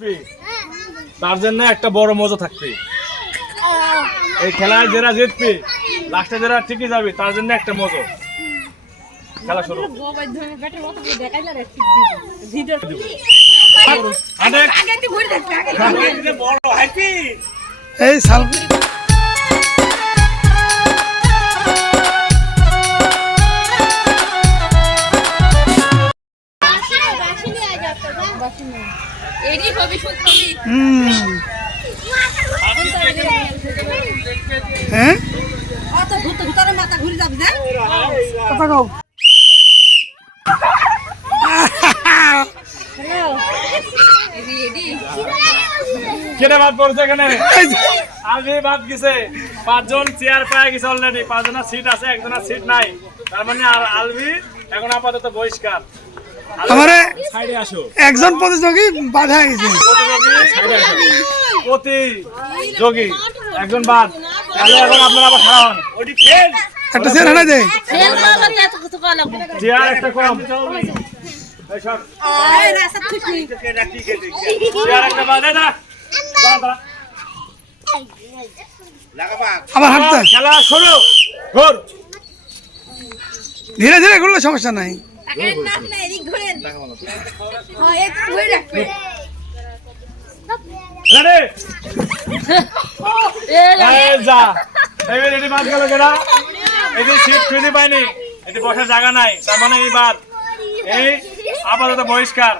জিতবে তার জন্য একটা বড় মজা থাকবে। এই খেলায় যারা জিতবে লাস্টে যারা ঠিকই যাবে তার জন্য একটা মজা। খেলা শুরু। এই সাল হ্যাঁ কথা কও কেটে বাদ পড়ছে এখানে আলভি বাদ গেছে। 5 জন চেয়ার পায় গেছে অলরেডি। 5 জনের সিট আছে, একজনের সিট নাই। তার মানে আলভি এখন আপাতত বহিষ্কার। আমারে সাইডে আসো। একজন প্রতিযোগী বাধা গেছে। প্রতিযোগী একজন বাদ। তাহলে এখন আপনারা আবার খাওয়া হন। একটা চেয়ার হানা দে। চেয়ার একটা কম। চেয়ার একটা বাদ। আবার হাঁটতে খেলা শুরু। ঘুর। ধীরে ধীরে ঘুরলে সমস্যা নাই। বসার জায়গা নাই, তার মানে এই বাদ। এই আপাতত বহিষ্কার।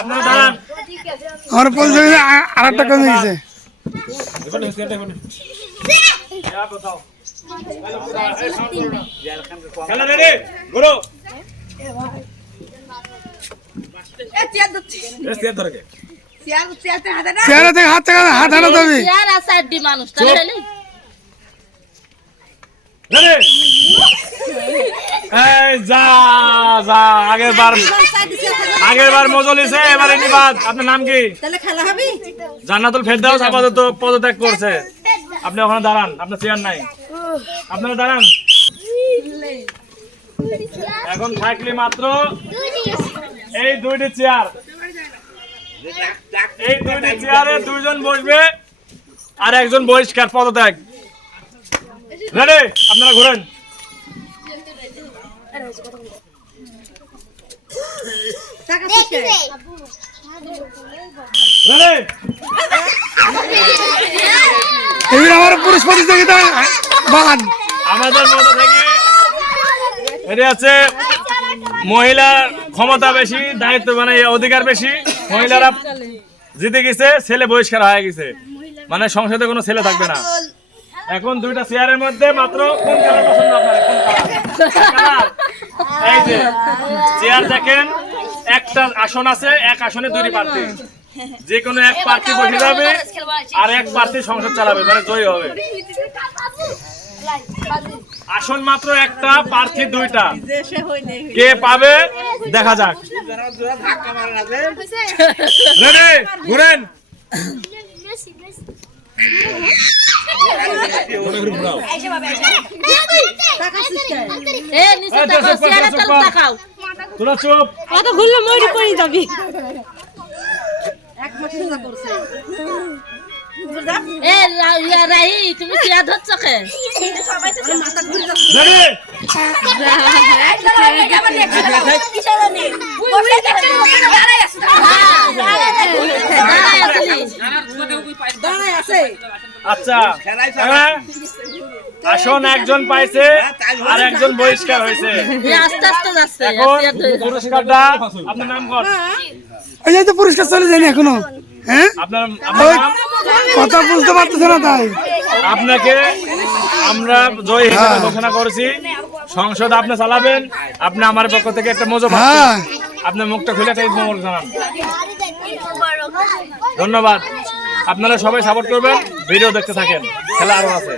আপনারা দাঁড়ান। আমার প্রতিযোগিতা আর একটা কমে গেছে। খেলা রেডি গুরু। চেয়ারে থেকে হাত হাঁটানো যাবে। আগের বার মজা লিছে, এবারে বাদ। আপনার নাম কি? জান্নাতুল ফেরদাউস আপাতত পদত্যাগ করছে। আপনি ওখানে দাঁড়ান, আপনার চেয়ার নাই। আপনারা দাঁড়ান। এখন থাকলে মাত্র এই 2টি চেয়ার। এই 2টি চেয়ারে 2 জন বসবে আর একজন বহিষ্কার, পদত্যাগ। রেডি? আপনারা ঘুরেন। আমার পুরুষ প্রতিযোগিতা বাদ। আমাদের মধ্যে থেকে এটি আছে মহিলার ক্ষমতা বেশি, দায়িত্ব মানে অধিকার বেশি। মহিলারা জিতে গেছে, ছেলে বহিষ্কার হয়ে গেছে। মানে সংসদে কোনো ছেলে থাকবে না। এখন 2টা চেয়ারের মধ্যে মাত্র কোন কালার পছন্দ আপনার? কোন কালার? এই যে চেয়ার দেখেন, একটা আসন আছে, এক আসনে 2টি প্রার্থী। যে কোনো এক প্রার্থী বসে যাবে আর এক প্রার্থী সংসদ চালাবে, মানে জয়ী হবে। আসন মাত্র একটা, প্রার্থী 2টা। কে পাবে দেখা যাক। রেডি? ঘুরেন। তোরা চুপ। তুমি চেয়ার ধরছ কে? আচ্ছা, আসন একজন পাইছে আর একজন বহিষ্কার হয়েছে। আস্তে আস্তে যাচ্ছে। পুরস্কারটা আপনার নাম কর। এই তো পুরস্কার চলে যায়নি এখনো। হ্যাঁ, আপনার কথা বুঝতে পারতেছে না তাই আপনাকে আমরা জয় হিসেবে ঘোষণা করেছি। সংসদ আপনি চালাবেন। আপনি আমার পক্ষ থেকে একটা মজা পাচ্ছেন। আপনার মুখটা খুলে একটা মোমর জানান। ধন্যবাদ। আপনারা সবাই সাপোর্ট করবেন, ভিডিও দেখতে থাকেন। খেলা আরো আছে।